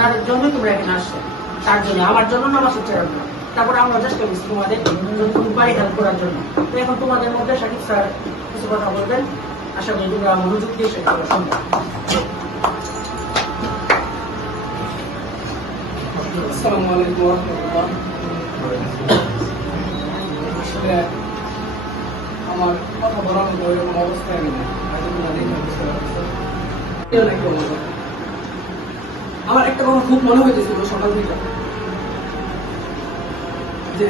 ওনার জন্য তোমরা এখানে আসছো, তার জন্য আমার জন্য নামাজ হচ্ছে না। তারপরে আমরা চেষ্টা করছি তোমাদের বাড়ি হেল্প করার জন্য। তো এখন তোমাদের মধ্যে শাকিব স্যার কিছু কথা বলবেন, আশা করি তোমরা মনোযোগ দিয়ে সেটা শুনবে। আসসালামু আলাইকুম ওয়া রাহমাতুল্লাহ। আসলে আমার কথা বলার মতো এরকম অবস্থায় আমি না, হয়তো তোমরা দেখে বুঝতে পারছো। আমার একটা কথা খুব মনে হইতেছিল সকাল থেকে, যে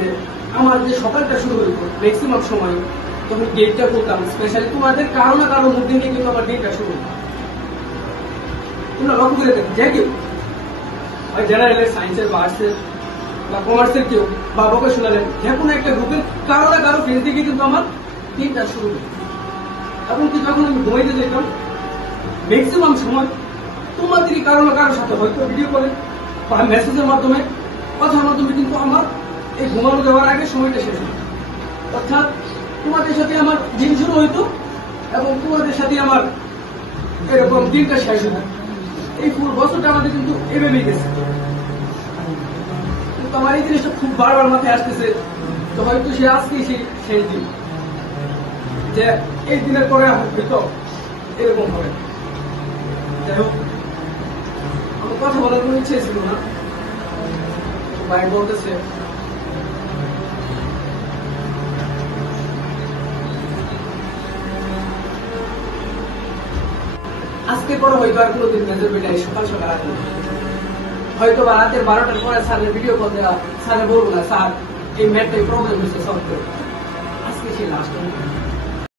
আমার যে সকালটা শুরু হইতো ম্যাক্সিমাম সময় তখন গেটটা করতাম, স্পেশালি তোমাদের কারো না কারো মধ্যে দিয়ে কিন্তু আমার গেটটা শুরু হতো। তোমরা লক্ষ্য করে দেখো, যে কেউ জেনারেলের, সায়েন্সের বা আর্টসের বা কমার্সের কেউ বা ভোকেশনালের যে কোনো একটা গ্রুপের কারো না কারো ফেস থেকে কিন্তু আমার দিনটা শুরু হতো। এমনকি যখন আমি ঘুমাইতে যেতাম ম্যাক্সিমাম সময় তোমাদেরই কারো না কারোর সাথে হয়তো ভিডিও করে বা মেসেজের মাধ্যমে, কথার মাধ্যমে কিন্তু আমার এই ঘুমানো দেওয়ার আগে সময়টা শেষ হতো। অর্থাৎ তোমাদের সাথে আমার দিন শুরু হইতো এবং তোমাদের সাথে আমার এরকম দিনটা শেষ হতো। এই পুরো বছরটা আমাদের কিন্তু এভাবেই গেছে। কিন্তু আমার এই জিনিসটা খুব বারবার মাথায় আসতেছে, তো হয়তো সে আজকেই সেই দিন, যে এই দিনের পরে হয়তো এরকম হবে। যাই হোক, আমার কথা বলার কোনো ইচ্ছে ছিল না, ভাই বলতেছে আজকে পরে হয়তো আর কোনোদিন মেজর বেটাই সকাল সকাল আসবে, হয়তো বা রাতের 12টার পরে স্যারের ভিডিও কল দেওয়া, স্যারে বলবো না স্যার এই ম্যাথটাই প্রবলেম হচ্ছে সলভ করে। আজকে সেই লাস্ট